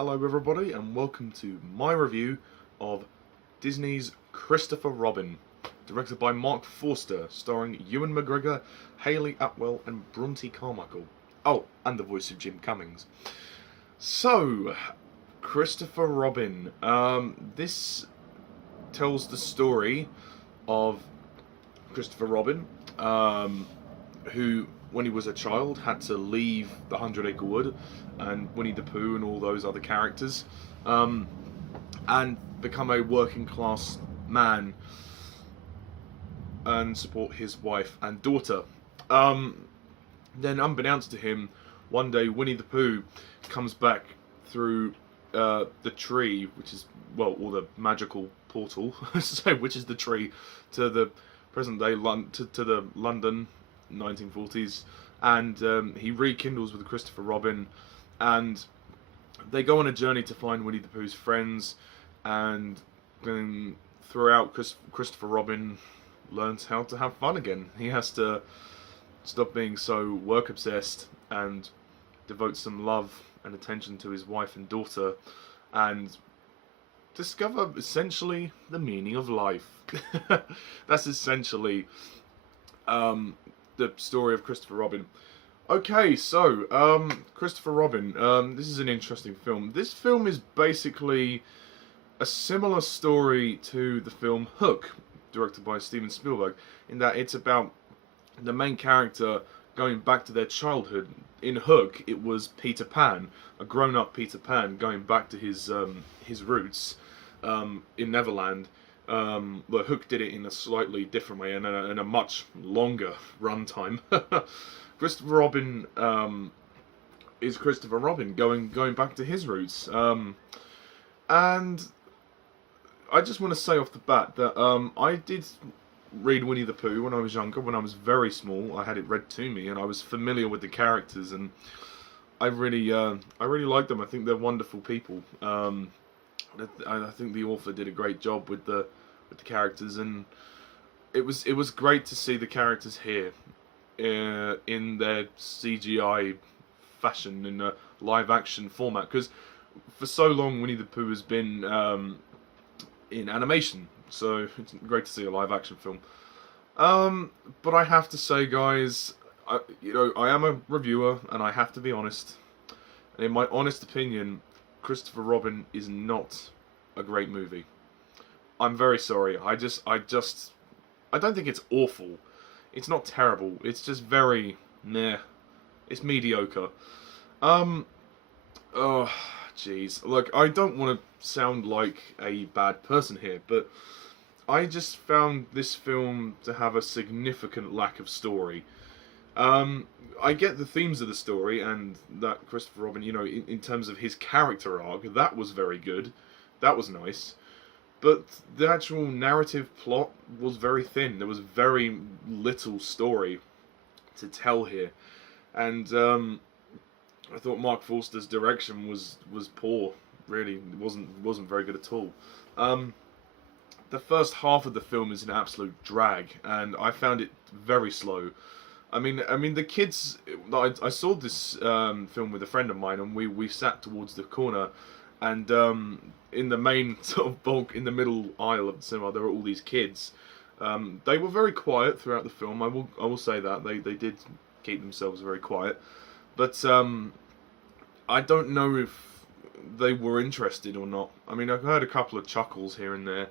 Hello everybody and welcome to my review of Disney's Christopher Robin, directed by Marc Forster, starring Ewan McGregor, Hayley Atwell and Bronte Carmaichael. Oh, and the voice of Jim Cummings. So, Christopher Robin. This tells the story of Christopher Robin, who, when he was a child, had to leave the 100-Acre Wood and Winnie the Pooh and all those other characters, and become a working-class man and support his wife and daughter. Then, unbeknownst to him, one day Winnie the Pooh comes back through the tree, which is, well, or the magical portal, which is the tree, to the present-day to the London 1940s, and he rekindles with Christopher Robin, and they go on a journey to find Winnie the Pooh's friends, and then throughout, Christopher Robin learns how to have fun again. He has to stop being so work-obsessed and devote some love and attention to his wife and daughter, and discover essentially the meaning of life. That's essentially the story of Christopher Robin. Okay, so Christopher Robin. This is an interesting film. This film is basically a similar story to the film Hook, directed by Steven Spielberg, in that it's about the main character going back to their childhood. In Hook, it was Peter Pan, a grown-up Peter Pan, going back to his roots in Neverland. But Hook did it in a slightly different way and in a much longer runtime. Christopher Robin is Christopher Robin going back to his roots, and I just want to say off the bat that I did read Winnie the Pooh when I was younger. When I was very small, I had it read to me, and I was familiar with the characters, and I really like them. I think they're wonderful people. I think the author did a great job with the characters, and it was great to see the characters here in their CGI fashion, in a live action format, because for so long Winnie the Pooh has been in animation, so it's great to see a live action film. But I have to say, guys, I am a reviewer and I have to be honest, and in my honest opinion, Christopher Robin is not a great movie. I'm very sorry. I don't think it's awful. It's not terrible. It's just very meh. It's mediocre. Oh, jeez. Look, I don't want to sound like a bad person here, but I just found this film to have a significant lack of story. I get the themes of the story, and that Christopher Robin, in terms of his character arc, that was very good. That was nice. But the actual narrative plot was very thin. There was very little story to tell here. And I thought Marc Forster's direction was poor, really. It wasn't very good at all. The first half of the film is an absolute drag, and I found it very slow. I mean, the kids. I saw this film with a friend of mine, and we sat towards the corner, and in the main sort of bulk, in the middle aisle of the cinema, there were all these kids. They were very quiet throughout the film. I will say that they did keep themselves very quiet, but I don't know if they were interested or not. I mean, I've heard a couple of chuckles here and there.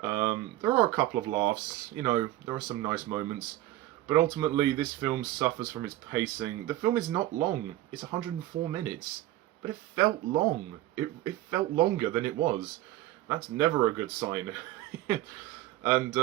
There are a couple of laughs. There are some nice moments. But ultimately, this film suffers from its pacing. The film is not long. It's 104 minutes. But it felt long. It felt longer than it was. That's never a good sign. And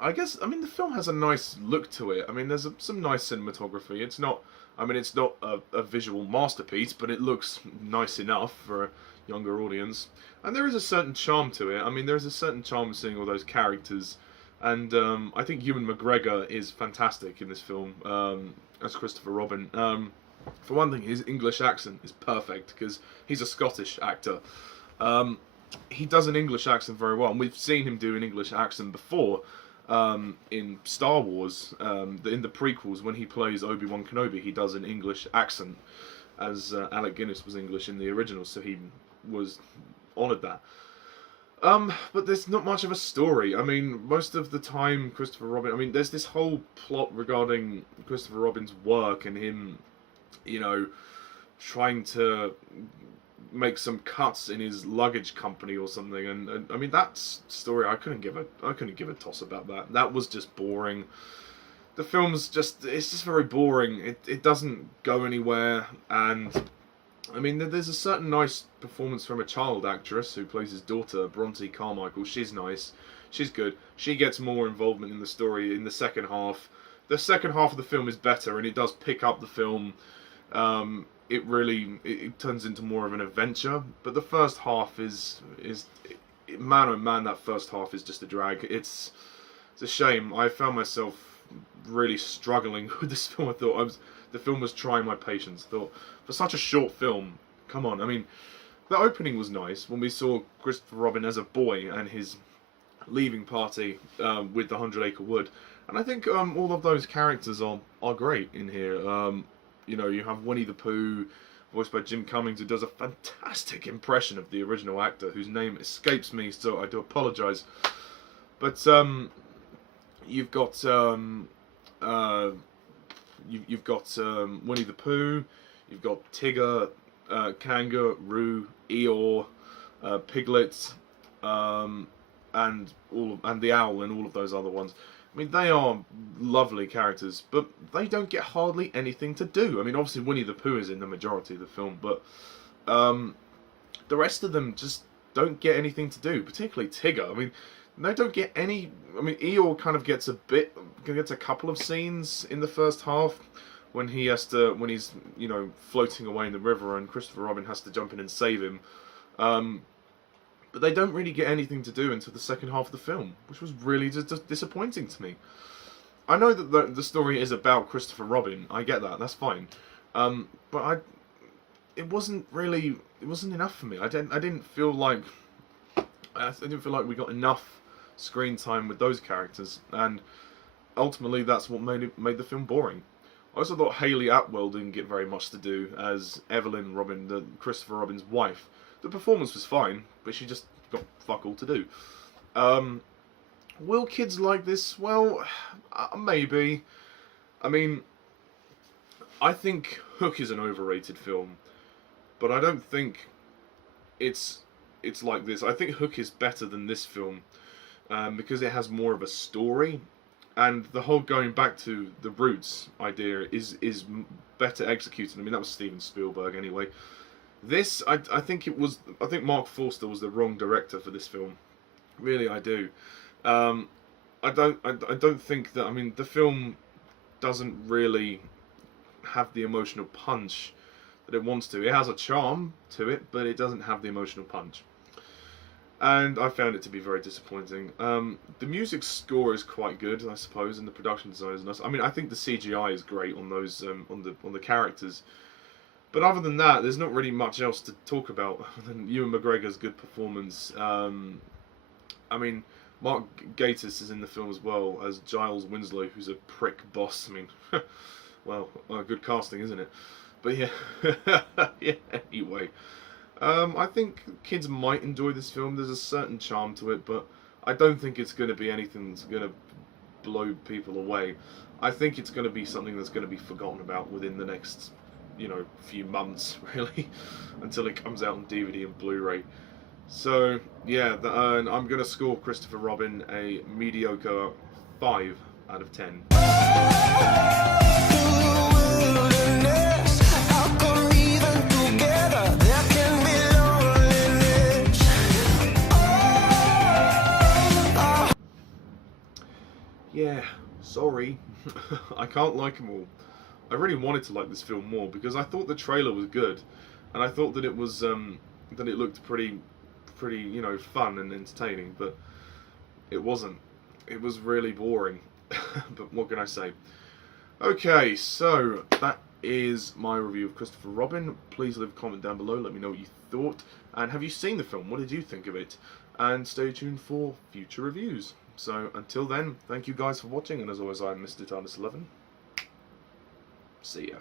I guess, the film has a nice look to it. There's some nice cinematography. It's not a visual masterpiece, but it looks nice enough for a younger audience. And there is a certain charm to it. There's a certain charm seeing all those characters. And I think Ewan McGregor is fantastic in this film as Christopher Robin. For one thing, his English accent is perfect because he's a Scottish actor. He does an English accent very well, and we've seen him do an English accent before in Star Wars. In the prequels, when he plays Obi-Wan Kenobi, he does an English accent. as Alec Guinness was English in the original, so he was honoured that. But there's not much of a story. I mean, most of the time, Christopher Robin. I mean, there's this whole plot regarding Christopher Robin's work and him, you know, trying to make some cuts in his luggage company or something. And I mean, that story, I couldn't give a toss about that. That was just boring. The film's it's just very boring. It doesn't go anywhere, and I mean, there's a certain nice performance from a child actress who plays his daughter, Bronte Carmaichael. She's nice. She's good. She gets more involvement in the story in the second half. The second half of the film is better, and it does pick up the film. It turns into more of an adventure. But the first half is man oh man, that first half is just a drag. It's a shame. I found myself really struggling with this film. I thought the film was trying my patience. I thought, for such a short film, come on. I mean, the opening was nice when we saw Christopher Robin as a boy and his leaving party with the 100 Acre Wood. And I think all of those characters are great in here. You know, you have Winnie the Pooh, voiced by Jim Cummings, who does a fantastic impression of the original actor, whose name escapes me, so I do apologise. But you've got you've got Winnie the Pooh, you've got Tigger, Kanga, Roo, Eeyore, Piglet, and the Owl, and all of those other ones. I mean, they are lovely characters, but they don't get hardly anything to do. I mean, obviously Winnie the Pooh is in the majority of the film, but the rest of them just don't get anything to do, particularly Tigger. I mean, they don't get any. I mean, Eeyore kind of gets a couple of scenes in the first half when he's you know, floating away in the river and Christopher Robin has to jump in and save him. But they don't really get anything to do until the second half of the film, which was really just disappointing to me. I know that the story is about Christopher Robin. I get that. That's fine. But it wasn't enough for me. I didn't feel like we got enough screen time with those characters, and ultimately that's what made the film boring. I also thought Hayley Atwell didn't get very much to do as Evelyn Robin, Christopher Robin's wife. The performance was fine, but she just got fuck all to do. Will kids like this? Well, maybe. I mean, I think Hook is an overrated film, but I don't think it's like this. I think Hook is better than this film because it has more of a story, and the whole going back to the roots idea is better executed. I mean, that was Steven Spielberg anyway. This, I think Marc Forster was the wrong director for this film. Really, I do. I don't think that. I mean, the film doesn't really have the emotional punch that it wants to. It has a charm to it, but it doesn't have the emotional punch. And I found it to be very disappointing. The music score is quite good, I suppose, and the production design is nice. I mean, I think the CGI is great on those on the characters. But other than that, there's not really much else to talk about than Ewan McGregor's good performance. I mean, Mark Gatiss is in the film as well as Giles Winslow, who's a prick boss. I mean, well, good casting, isn't it? But yeah, yeah. Anyway, I think kids might enjoy this film. There's a certain charm to it, but I don't think it's going to be anything that's going to blow people away. I think it's going to be something that's going to be forgotten about within the next, you know, few months, really, until it comes out on DVD and Blu-ray. So yeah, I'm going to score Christopher Robin a mediocre 5 out of 10. Yeah, sorry, I can't like them all. I really wanted to like this film more because I thought the trailer was good, and I thought that it was that it looked pretty, you know, fun and entertaining. But it wasn't. It was really boring. But what can I say? Okay, so that is my review of Christopher Robin. Please leave a comment down below. Let me know what you thought. And have you seen the film? What did you think of it? And stay tuned for future reviews. So until then, thank you guys for watching. And as always, I'm Mr. TARDIS11. See ya.